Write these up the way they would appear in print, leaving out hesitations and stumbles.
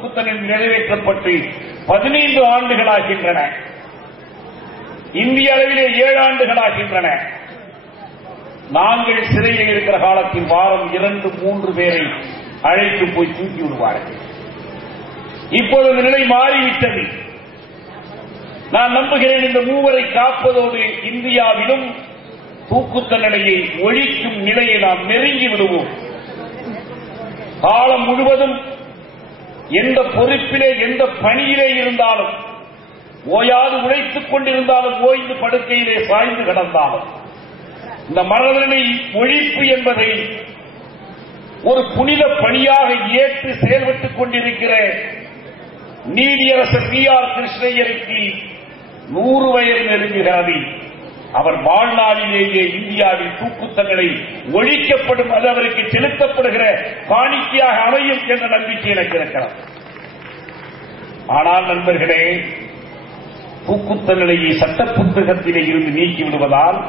தூக்கு தண்டனை நிறைவேற்றப்பட்டு 15 ஆண்டுகளாகின்றன. இந்திய அளவிலே 7 ஆண்டுகளாகின்றன. நாங்கள் சிறையில் இருக்கிற காலத்தில் வாரம் 2-3 பேரை அழைத்து போய் தூக்கி விடுவார்கள். இப்பொழுது நிலை மாறிவிட்டது. நான் நம்புகிறேன் இந்த மூவரை காப்பதோடு இந்தியாவிலும் தூக்கு தண்டனையை ஒழிக்கும் நிலையை நாம் நெருங்கி விடுவோம். காலம் முழுவதும் எந்த பொறுப்பிலே எந்த பணியிலே இருந்தாலும், ஓயாது உழைத்துக் கொண்டிருந்தாலும், ஓய்ந்து படுக்கையிலே சாய்ந்து கிடந்தாலும், இந்த மரண தண்டனை ஒழிப்பு என்பதை ஒரு புனித பணியாக ஏற்று செயல்பட்டுக் கொண்டிருக்கிற நீதியரசர் P.R. கிருஷ்ணய்யருக்கு 100 வயது நெருங்குகிறது. அவர் வாழ்நாளிலேயே இந்தியாவில் தூக்கு தண்டனை ஒழிக்கப்படும், அது அவருக்கு செலுத்தப்படுகிற காணிக்கையாக அமையும் என்ற நம்பிக்கை எனக்கு இருக்கிறது. ஆனால் நண்பர்களே, தூக்கு தண்டனையை சட்ட புத்தகத்திலே இருந்து நீக்கிவிடுவதால்,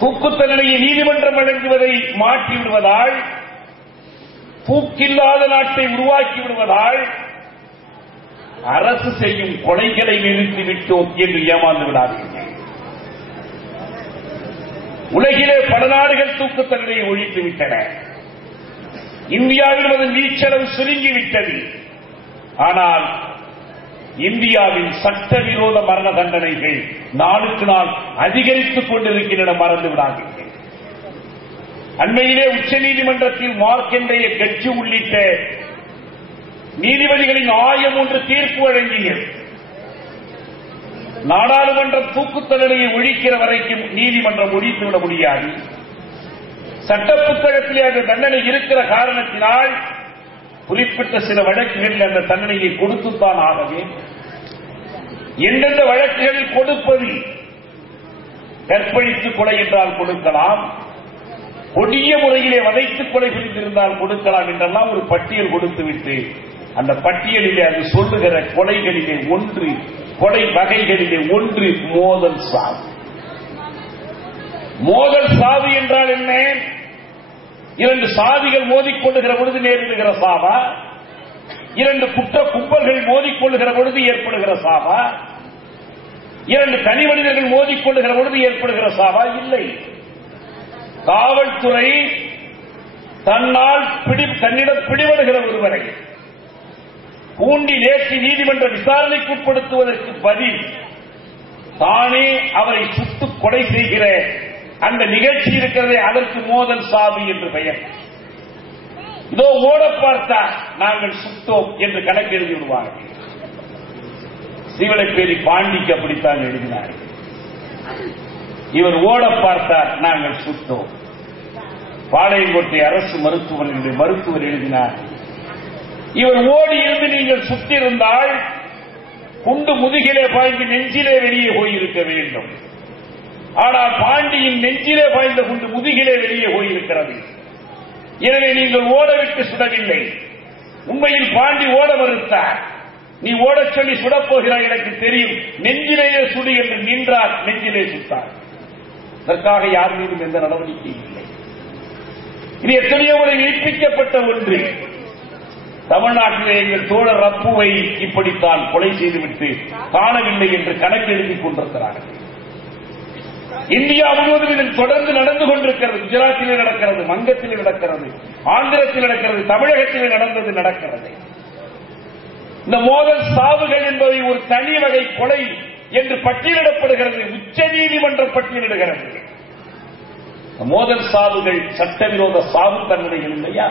தூக்கு தண்டனையை நீதிமன்றம் வழங்குவதை மாற்றிவிடுவதால், தூக்கில்லாத நாட்டை உருவாக்கி விடுவதால் அரசு செய்யும் கொலைகளை நிறுத்திவிட்டோம் என்று ஏமாந்து விடாதீர்கள். உலகிலே பல நாடுகள் தூக்கு தண்டனையை ஒழித்துவிட்டன. இந்தியாவில் அதன் வீச்சளவு சுருங்கிவிட்டது. ஆனால் இந்தியாவில் சட்டவிரோத மரண தண்டனைகள் நாளுக்கு நாள் அதிகரித்துக் கொண்டிருக்கின்றன, மறந்து விடாதீர்கள். அண்மையிலே உச்சநீதிமன்றத்தில் மார்க்கண்டேய கட்சி உள்ளிட்ட நீதிபதிகளின் ஆயம் ஒன்று தீர்ப்பு வழங்கியது. நாடாளுமன்றம் தூக்கு தண்டனையை ஒழிக்கிற வரைக்கும் நீதிமன்றம் ஒழித்துவிட முடியாது. சட்ட புத்தகத்திலே அந்த தண்டனை இருக்கிற காரணத்தினால் குறிப்பிட்ட சில வழக்குகளில் அந்த தண்டனையை கொடுத்துத்தான் ஆகவே. எந்தெந்த வழக்குகளில் கொடுப்பது, கற்பழித்து கொலை என்றால் கொடுக்கலாம், கொடிய முறையிலே வதைத்து கொலை புரிந்திருந்தால் கொடுக்கலாம் என்றெல்லாம் ஒரு பட்டியல் கொடுத்துவிட்டு, அந்த பட்டியலிலே அது சொல்லுகிற கொலைகளிலே ஒன்று, கொலை வகைகளிலே ஒன்று மோதல் சாவு. மோதல் சாவு என்றால் என்ன? 2 சாதிகள் மோதிக்கொள்ளுகிற பொழுது நேரிடுகிற சாவா? 2 குற்ற கும்பல்கள் மோதிக்கொள்ளுகிற பொழுது ஏற்படுகிற சாவா? 2 தனி மனிதர்கள் மோதிக்கொள்ளுகிற பொழுது ஏற்படுகிற சாவா? இல்லை. காவல்துறை தன்னிடம் பிடிபடுகிற ஒருவரை கூண்டி நேற்றி நீதிமன்ற விசாரணைக்கு உட்படுத்துவதற்கு பதில் தானே அவரை சுட்டு கொலை செய்கிற அந்த நிகழ்ச்சி இருக்கிறதே, அதற்கு மோதல் சாவு என்று பெயர். இதோ ஓட பார்த்தா நாங்கள் சுட்டோம் என்று கணக்கு எழுதி விடுவார்கள். சீவலைப்பேரி பாண்டிக்கு அப்படித்தான் எழுதினார். இவர் ஓட பார்த்தார், நாங்கள் சுட்டோம். பாளையங்கோட்டை அரசு மருத்துவமனையுடைய மருத்துவர் எழுதினார், இவர் ஓடி இருந்து நீங்கள் சுட்டிருந்தால் குண்டு முதுகிலே பாய்ந்து நெஞ்சிலே வெளியே போயிருக்க வேண்டும். ஆனால் பாண்டியின் நெஞ்சிலே பாய்ந்த குண்டு முதுகிலே வெளியே போயிருக்கிறது. எனவே நீங்கள் ஓடவிட்டு சுடவில்லை. உண்மையில் பாண்டி ஓட மறுத்தார். நீ ஓடச் சொல்லி சுடப்போகிறாய், எனக்கு தெரியும், நெஞ்சிலேயே சுடு என்று நின்றார், நெஞ்சிலே சுட்டார். அதற்காக யார் மீதும் எந்த நடவடிக்கையும் இல்லை. இது எத்தனையோ முறை நீட்டிக்கப்பட்ட ஒன்று. தமிழ்நாட்டிலே எங்கள் தோழர் ரப்புவை இப்படித்தான் கொலை செய்துவிட்டு காணவில்லை என்று கணக்கு எழுதிக் கொண்டிருக்கிறார்கள். இந்தியா முழுவதும் இதில் தொடர்ந்து நடந்து கொண்டிருக்கிறது. குஜராத்திலே நடக்கிறது, வங்கத்திலே நடக்கிறது, ஆந்திரத்தில் நடக்கிறது, தமிழகத்திலே நடக்கிறது. இந்த மோதல் சாவுகள் என்பதை ஒரு தனி வகை கொலை என்று பட்டியலிடப்படுகிறது. உச்ச நீதிமன்றம் பட்டியலிடுகிறது. மோதல் சாவுகள் சட்டவிரோத சாவு தண்டனைகள் இல்லையா?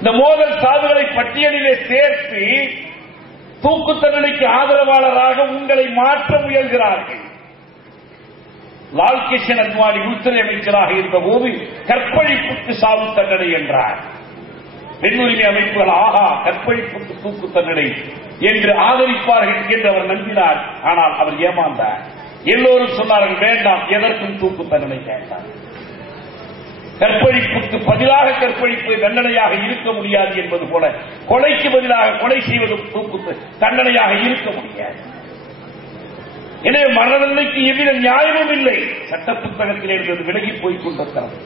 இந்த மோதல் சாவுகளை பட்டியலிலே சேர்த்து தூக்கு தண்டனைக்கு ஆதரவாளராக உங்களை மாற்ற முயல்கிறார்கள். லால் கிஷன் அத்வானி உள்துறை அமைச்சராக இருந்தபோது கற்பழிப்புக்கு சாவு தண்டனை என்றார். பெண் உரிமை அமைப்புகள் ஆகா கற்பழிப்புக்கு தூக்கு தண்டனை என்று ஆதரிப்பார்கள் என்று அவர் நம்பினார். ஆனால் அவர் ஏமாந்தார். எல்லோரும் சொன்னார்கள் வேண்டாம், எதற்கும் தூக்கு தண்டனை வேண்டாம். கற்பழிப்புக்கு பதிலாக கற்பழிப்பு தண்டனையாக இருக்க முடியாது என்பது போல கொலைக்கு பதிலாக கொலை செய்வது தூக்கு தண்டனையாக இருக்க முடியாது. எனவே மரண தண்டனைக்கு எவ்வித நியாயமும் இல்லை. சட்ட புத்தகத்தில் இருந்தது விலகி போய்க் கொண்டிருக்கிறது.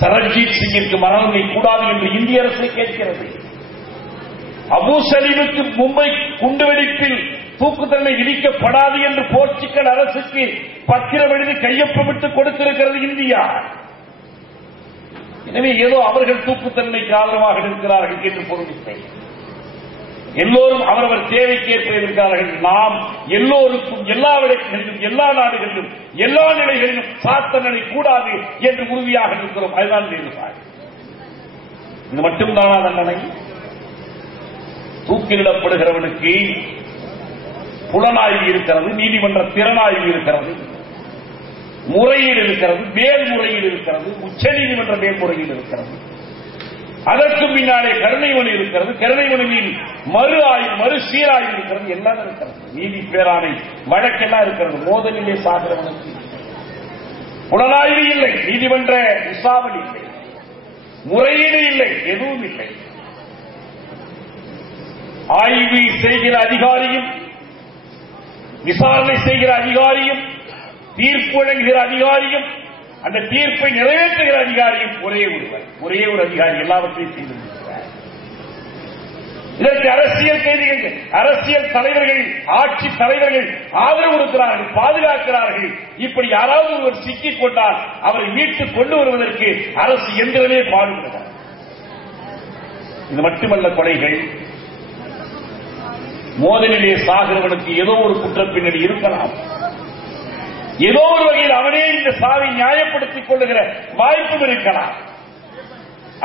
சரண்ஜீத் சிங்கிற்கு மரணத்தை கூடாது என்று இந்திய அரசு கேட்கிறது. அபு சலீமுக்கு மும்பை குண்டுவெடிப்பில் தூக்கு தண்டனை விதிக்கப்படாது என்று போர்ச்சுகல் அரசுக்கு பத்திரம் எழுதி கையொப்பமிட்டு கொடுத்திருக்கிறது இந்தியா. எனவே ஏதோ அவர்கள் தூக்கு தண்டனைக்கு ஆதரவாக இருக்கிறார்கள் என்று பொருளில்லை. எல்லோரும் அவரவர் தேவைக்கேற்ப இருக்கிறார்கள். நாம் எல்லோருக்கும் எல்லா இடங்களிலும் எல்லா நாடுகளிலும் எல்லா நிலைகளிலும் சாத்தனை கூடாது என்று உறுதியாக இருக்கிறோம். அதுதான் வேறுபாடு. இது மட்டும்தானா தண்டனை? தூக்கிலிடப்படுகிறவனுக்கு புலனாய்வு இருக்கிறது, நீதிமன்ற திறனாய்வு இருக்கிறது, முறையீடு இருக்கிறது, மேல்முறையீடு இருக்கிறது, உச்ச நீதிமன்ற மேல்முறையீடு இருக்கிறது. அதற்கு பின்னாலே கருணை மனு இருக்கிறது, கருணை மனுவில் மறு சீராய்வு இருக்கிறது, எல்லாம் இருக்கிறது. நீதி பேராணை வழக்கெல்லாம் இருக்கிறது. மோதலிலே சாகிறவனுக்கு புலனாய்வு இல்லை, நீதிமன்ற விசாரணை இல்லை, முறையீடு இல்லை, எதுவும் இல்லை. ஆய்வு செய்கிற அதிகாரியும் விசாரணை செய்கிற அதிகாரியும் தீர்ப்பு வழங்குகிற அதிகாரியும் அந்த தீர்ப்பை நிறைவேற்றுகிற அதிகாரியும் ஒரே ஒரு அதிகாரி எல்லாவற்றையும் செய்திருக்கிறார். இதற்கு அரசியல் கைதிகள், அரசியல் தலைவர்கள், ஆட்சி தலைவர்கள் ஆதரவு கொடுக்கிறார்கள், பாதுகாக்கிறார்கள். இப்படி யாராவது ஒருவர் சிக்கிக் கொண்டால் அவரை மீட்டுக் கொண்டு வருவதற்கு அரசு எந்திரமே பாடுபடுகிறார். இது மட்டுமல்ல, கொலைகள், மோதலிலே சாகிறவனுக்கு ஏதோ ஒரு குற்ற பின்னணி இருக்கலாம். ஏதோ ஒரு வகையில் அவனே இந்த சாவை நியாயப்படுத்திக் கொள்ளுகிற வாய்ப்பும் இருக்கலாம்.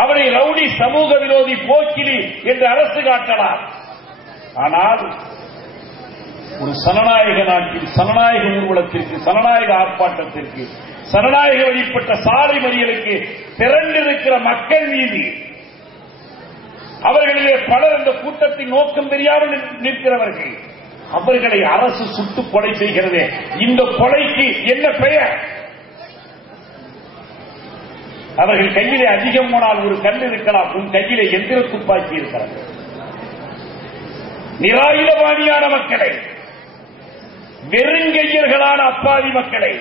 அவனை ரவுடி, சமூக விரோதி, போக்கிலி என்று அரசு காட்டலாம். ஆனால் ஒரு சனநாயக நாட்டில் சனநாயக ஊர்வலத்திற்கு, சனநாயக ஆர்ப்பாட்டத்திற்கு, சனநாயக வழிபட்ட சாலை மறியலுக்கு திரண்டிருக்கிற மக்கள் மீது அவர்களிலே பலர் இந்த கூட்டத்தின் நோக்கம் தெரியாமல் நிற்கிறவர்கள், அவர்களை அரசு சுட்டு கொலை செய்கிறது. இந்த கொலைக்கு என்ன பெயர்? அவர்கள் கையிலே அதிகம் போனால் ஒரு கல் இருக்கலாம், உன் கையிலே எந்திர துப்பாக்கி இருக்கிறது. நிராயுதபாணியான மக்களை, வெறுங்கையர்களான அப்பாவி மக்களை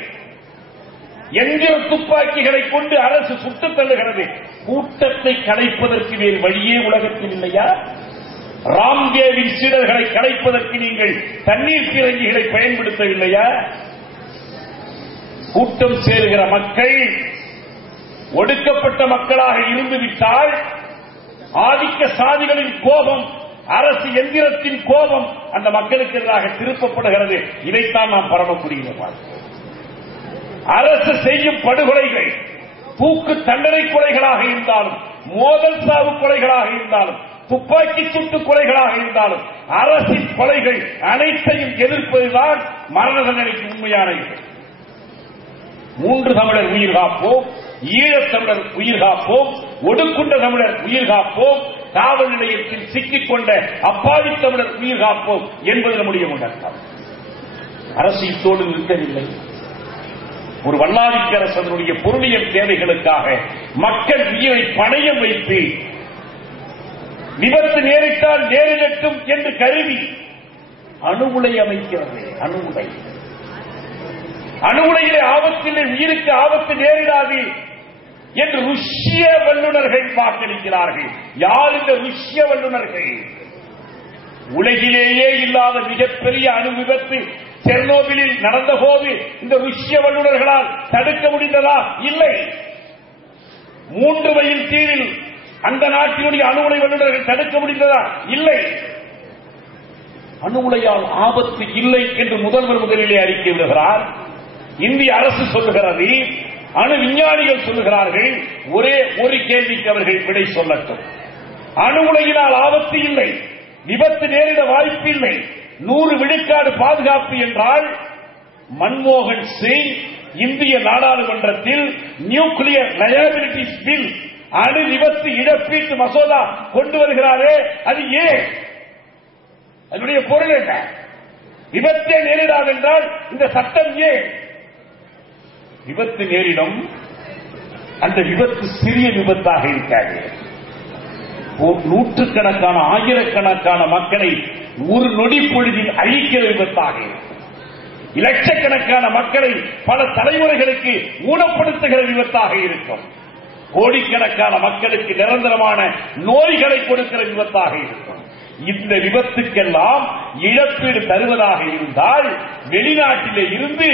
எந்திர துப்பாக்கிகளை கொண்டு அரசு சுட்டுத் தள்ளுகிறது. கூட்டத்தை கலைப்பதற்கு வேறு வழியே உலகத்தில் இல்லையா? ராம்தேவின் சீடர்களை கலைப்பதற்கு நீங்கள் தண்ணீர் பீரங்கிகளை பயன்படுத்தவில்லையா? கூட்டம் சேருகிற மக்கள் ஒடுக்கப்பட்ட மக்களாக இருந்துவிட்டால் ஆதிக்க சாதிகளின் கோபம், அரசு எந்திரத்தின் கோபம் அந்த மக்களுக்கு எதிராக திருப்பப்படுகிறது. இதைத்தான் நாம் பரமக்குடியில் அரசு செய்யும் படுகொலைகள் தூக்கு தண்டனை கொலைகளாக இருந்தாலும், மோதல் சாவு கொலைகளாக இருந்தாலும், துப்பாக்கி சுட்டு கொலைகளாக இருந்தாலும், அரசின் கொலைகள் அனைத்தையும் எதிர்ப்பதுதான் மரண தண்டனைக்கு உண்மையான இது. 3 தமிழர் உயிர் காப்போம், ஈழத் தமிழர் உயிர் காப்போம், ஒடுக்குண்ட தமிழர் உயிர் காப்போம், காவல் நிலையத்தில் சிக்கிக் கொண்ட அப்பாவி தமிழர் உயிர் காப்போம் என்பது நம்முடைய முன்னேற்றம். அரசு இத்தோடு நிற்கவில்லை. ஒரு வல்லாதிக்கரசனுடைய பொருளியல் தேவைகளுக்காக மக்கள் உயிரை பணயம் வைத்து விபத்து நேரிட்டால் நேரிடட்டும் என்று கருதி அணு உலை அமைக்கிறது. அணு உலையிலே ஆபத்திலே உயிருக்கு ஆபத்து நேரிடாது என்று ருஷ்ய வல்லுநர்கள் வாக்களிக்கிறார்கள். யார் இந்த ருஷ்ய வல்லுநர்கள்? உலகிலேயே இல்லாத மிகப்பெரிய அணு விபத்து செர்னோபிலில் நடந்தபோது இந்த ருஷ்ய வல்லுநர்களால் தடுக்க முடிந்ததா? இல்லை. 3 மைல் தீவில் அந்த நாட்டினுடைய அணு உலை வல்லுநர்கள் தடுக்க முடிந்ததா? இல்லை. அணு உலையால் ஆபத்து இல்லை என்று முதலிலே அறிக்கை விடுகிறார். இந்திய அரசு சொல்லுகிறது, அணு விஞ்ஞானிகள் சொல்லுகிறார்கள். ஒரே ஒரு கேள்விக்கு அவர்கள் விடை சொல்லட்டும். அணு உலையினால் ஆபத்து இல்லை, விபத்து நேரிட வாய்ப்பு இல்லை, 100 விழுக்காடு பாதுகாப்பு என்றால் மன்மோகன் சிங் இந்திய நாடாளுமன்றத்தில் நியூக்ளியர் லயபிலிட்டிஸ் பில், அணு விபத்து இழப்பீட்டு மசோதா கொண்டு வருகிறாரே, அது ஏன்? அதனுடைய பொருள் என்ன? விபத்தே நேரிடாது என்றால் இந்த சட்டம் ஏன்? விபத்து நேரிடும், அந்த விபத்து சிறிய விபத்தாக இருக்காது. நூற்றுக்கணக்கான ஆயிரக்கணக்கான மக்களை ஒரு நொடி பொழுதில் அழிக்கிற விபத்தாக இருக்கும். லட்சக்கணக்கான மக்களை பல தலைமுறைகளுக்கு ஊனப்படுத்துகிற விபத்தாக இருக்கும். கோடிக்கணக்கான மக்களுக்கு நிரந்தரமான நோய்களை கொடுக்கிற விபத்தாக இருக்கும். இந்த விபத்துக்கெல்லாம் இழப்பீடு தருவதாக இருந்தால் வெளிநாட்டிலே இருந்து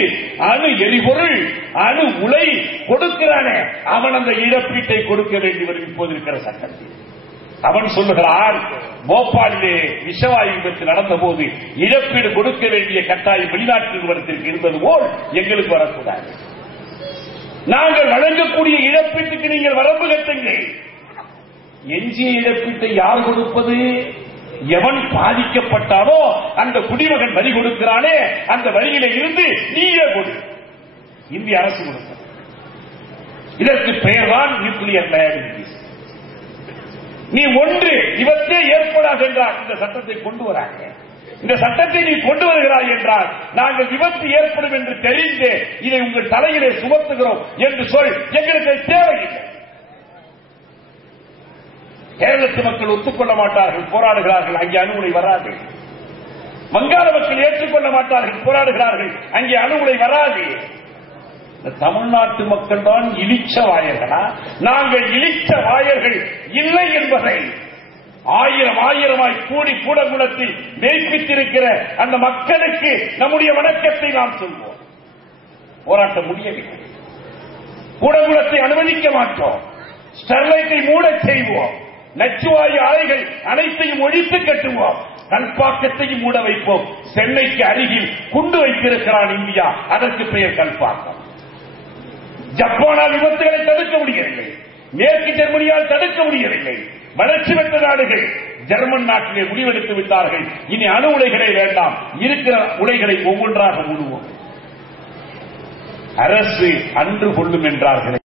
அணு எரிபொருள், அணு உலை கொடுக்கிறானே அவன் அந்த இழப்பீட்டை கொடுக்க வேண்டி வரும். இப்போது இருக்கிற சட்டத்தில் அவன் சொல்லுகிறான், போபாலிலே விஷவாயு விபத்து நடந்த போது இழப்பீடு கொடுக்க வேண்டிய கட்டாயம் வெளிநாட்டு நிறுவனத்திற்கு இருந்தது போல் எங்களுக்கு வரக்கூடாது. நாங்கள் வழங்கக்கூடிய இழப்பீட்டுக்கு நீங்கள் வரம்பு கட்டுங்கள். எஞ்சிய இழப்பீட்டை யார் கொடுப்பது? எவன் பாதிக்கப்பட்டானோ அந்த குடிமகன் வரி கொடுக்கிறானே, அந்த வரியில இருந்து நீயே கொடு. இந்திய அரசு கொடுக்க. இதற்கு பெயர்தான் நியூக்ளியர் லயபிலிட்டிஸ். நீ ஒன்று விபத்தே ஏற்படாது என்றால் இந்த சட்டத்தை கொண்டு வராங்க. இந்த சட்டத்தை நீ கொண்டு வருகிறாய் என்றால் நாங்கள் விபத்து ஏற்படும் என்று தெரிந்து இதை உங்கள் தலையிலே சுமத்துகிறோம் என்று சொல். எங்களுக்கு தேவையில்லை. கேரளத்து மக்கள் ஒத்துக்கொள்ள மாட்டார்கள், போராடுகிறார்கள், அங்கே அணுகுலை வராது. வங்காள மக்கள் ஏற்றுக்கொள்ள மாட்டார்கள், போராடுகிறார்கள், அங்கே அணுகுலை வராது. தமிழ்நாட்டு மக்கள் தான் இழிச்ச வாயர்களா? நாங்கள் இழிச்ச வாயர்கள் இல்லை என்பதை ஆயிரமாய் கூடி கூடங்குளத்தில் மெய்ப்பித்திருக்கிற அந்த மக்களுக்கு நம்முடைய வணக்கத்தை நாம் சொல்வோம். போராட்டம் முடியவில்லை. கூடங்குளத்தை அனுமதிக்க மாட்டோம். ஸ்டெர்லைட்டை மூட செய்வோம். நச்சுவாயு ஆலைகள் அனைத்தையும் ஒழித்து கட்டுவோம். கல்பாக்கத்தையும் மூட வைப்போம். சென்னைக்கு அருகில் குண்டு வைத்திருக்கிறான் இந்தியா, அதற்கு பெயர் கல்பாக்கம். ஜப்பானால் விபத்துகளை தடுக்க முடியவில்லை, மேற்கு ஜெர்மனியால் தடுக்க முடியவில்லை. வளர்ச்சி பெற்ற நாடுகள் ஜெர்மன் நாட்டிலே முடிவெடுத்து விட்டார்கள், இனி அணு உலைகளை வேண்டாம், இருக்கிற உலைகளை ஒவ்வொன்றாக மூடுவோம். அரசு அன்று கொள்ளும் என்றார்கள்.